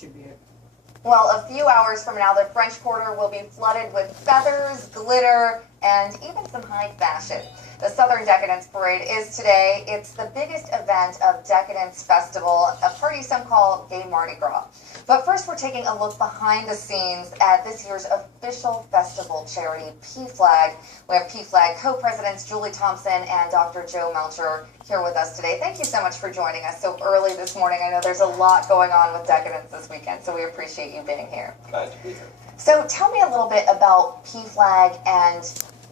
Should be it. Well, a few hours from now, the French Quarter will be flooded with feathers, glitter, and even some high fashion. The Southern Decadence Parade is today. It's the biggest event of Decadence Festival, a party some call Gay Mardi Gras. But first, we're taking a look behind the scenes at this year's official festival charity, PFLAG. We have PFLAG co-presidents Julie Thompson and Dr. Joe Melcher here with us today. Thank you so much for joining us so early this morning. I know there's a lot going on with Decadence this weekend, so we appreciate you being here. Glad to be here. So tell me a little bit about PFLAG and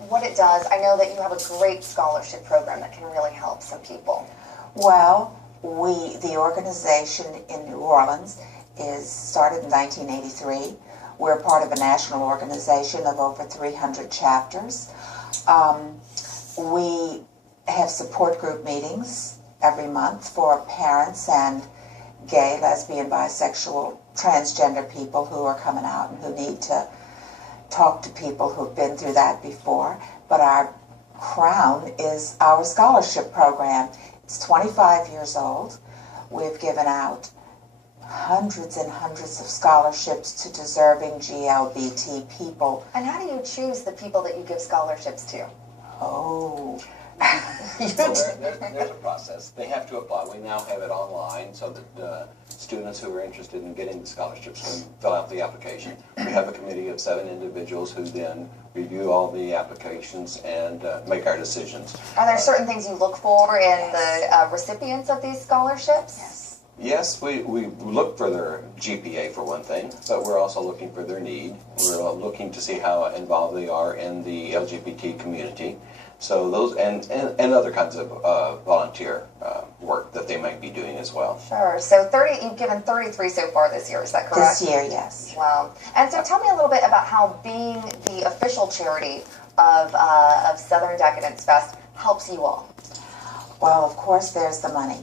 what it does. I know that you have a great scholarship program that can really help some people. Well, the organization in New Orleans is started in 1983. We're part of a national organization of over 300 chapters. We have support group meetings every month for parents and gay, lesbian, bisexual, transgender people who are coming out and who need to talk to people who've been through that before. But our crown is our scholarship program. It's 25 years old. We've given out hundreds and hundreds of scholarships to deserving GLBT people. And how do you choose the people that you give scholarships to? Oh. So there's a process. They have to apply. We now have it online so that students who are interested in getting the scholarships can fill out the application. We have a committee of 7 individuals who then review all the applications and make our decisions. Are there certain things you look for in the recipients of these scholarships? Yes. Yes, we look for their GPA for one thing, but we're also looking for their need. We're looking to see how involved they are in the LGBT community. So those and other kinds of volunteer work that they might be doing as well. Sure. So you've given 33 so far this year, is that correct? This year, yes. Wow. And so tell me a little bit about how being the official charity of Southern Decadence Fest helps you all. Well, of course, there's the money.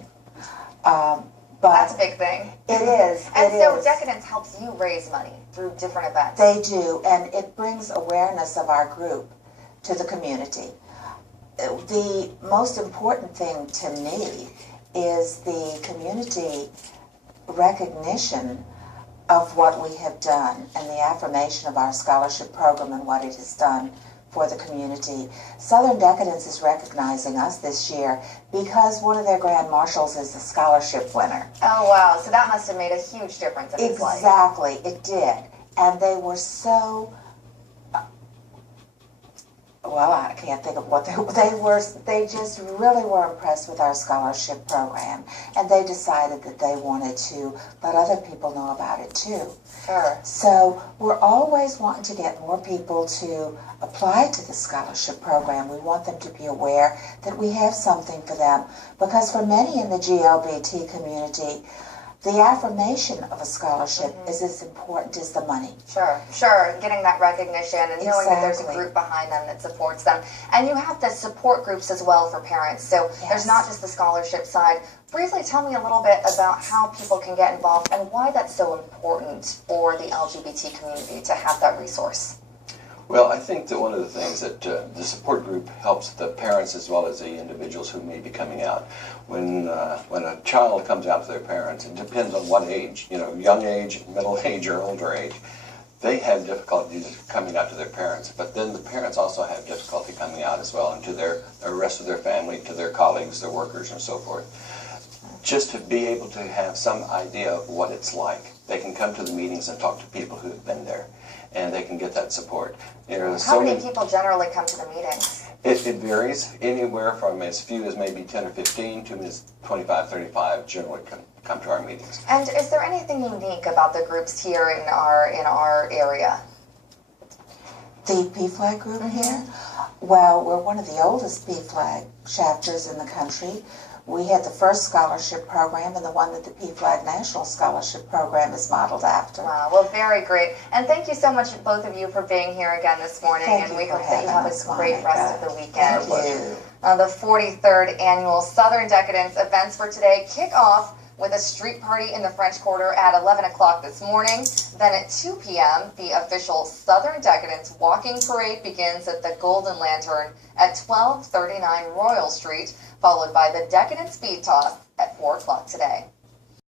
But that's a big thing. It is. And so Decadence helps you raise money through different events. They do, and it brings awareness of our group to the community. The most important thing to me is the community recognition of what we have done and the affirmation of our scholarship program and what it has done for the community. Southern Decadence is recognizing us this year because one of their grand marshals is a scholarship winner. Oh, wow. So that must have made a huge difference in his life. Exactly, it did. And they were so... well, I can't think of what they just really were impressed with our scholarship program, and they decided that they wanted to let other people know about it too. Sure. So we're always wanting to get more people to apply to the scholarship program. We want them to be aware that we have something for them, because for many in the GLBT community, the affirmation of a scholarship is as important as the money. Sure. Getting that recognition and knowing that there's a group behind them that supports them. And you have the support groups as well for parents. So there's not just the scholarship side. Briefly tell me a little bit about how people can get involved and why that's so important for the LGBT community to have that resource. Well, I think that one of the things that the support group helps the parents as well as the individuals who may be coming out. When a child comes out to their parents, it depends on what age, young age, middle age, or older age, they have difficulty coming out to their parents. But then the parents also have difficulty coming out as well, and to the rest of their family, to their colleagues, their workers, and so forth. Just to be able to have some idea of what it's like. They can come to the meetings and talk to people who have been there, and they can get that support. How many people generally come to the meetings? It varies, anywhere from as few as maybe 10 or 15 to as 25, 35 generally come to our meetings. And is there anything unique about the groups here in our area? The PFLAG group here? Well, we're one of the oldest PFLAG chapters in the country. We had the first scholarship program and the one that the PFLAG National Scholarship Program is modeled after. Wow, well, very great. And thank you so much, both of you, for being here again this morning. And we hope that you have a great rest of the weekend. Thank you. The 43rd Annual Southern Decadence events for today kick off with a street party in the French Quarter at 11 o'clock this morning. Then at 2 p.m., the official Southern Decadence Walking Parade begins at the Golden Lantern at 1239 Royal Street, followed by the Decadence Beat Toss at 4 o'clock today.